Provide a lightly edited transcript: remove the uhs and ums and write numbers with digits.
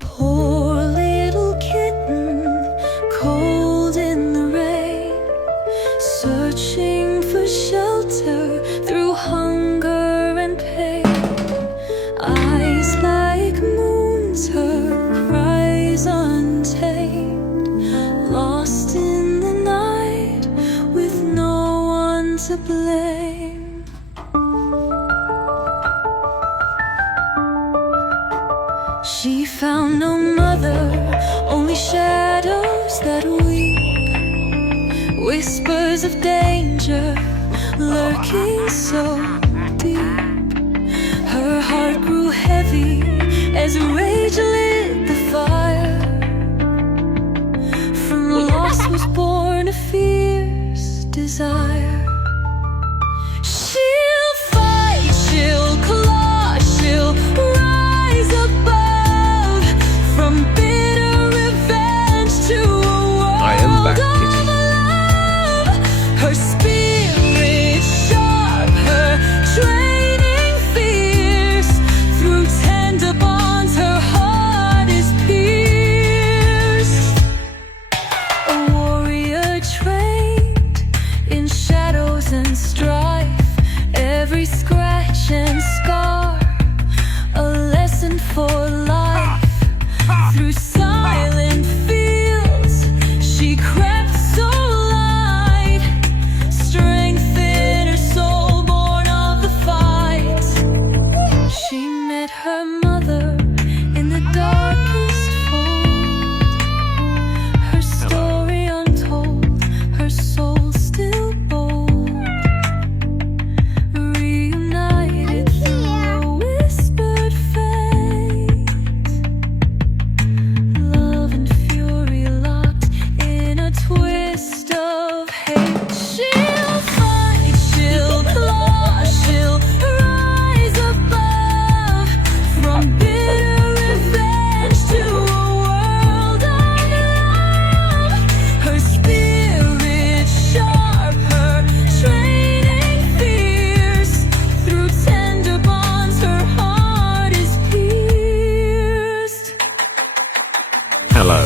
Poor little kitten, cold in the rain, searching for shelter through hunger and pain. Eyes like moons, her cries untamed, lost in the night with no one to blame. She found no mother, only shadows that weep, whispers of danger lurking so deep. Her heart grew heavy as rage lit the fire. From loss was born a fierce desire. She'll fight, she'll claw, she'll rise above, from bitter revenge to a world of love. Her spirit sharp, her training fierce, through tender bonds her heart is pierced. A warrior trained in shadows and strife, every scratch and scar a lesson for life. Through silent fields she crept so light, strength in her soul born of the fight. She met her mother in the darkest fold, her story untold, her soul still bold, reunited through a whispered fate. Love and fury locked in a twist of hate. She'll fight, she'll claw, she'll rise above, from bitter revenge to a world of love. Her spirit sharp, her training fierce, through tender bonds her heart is pierced. Hello.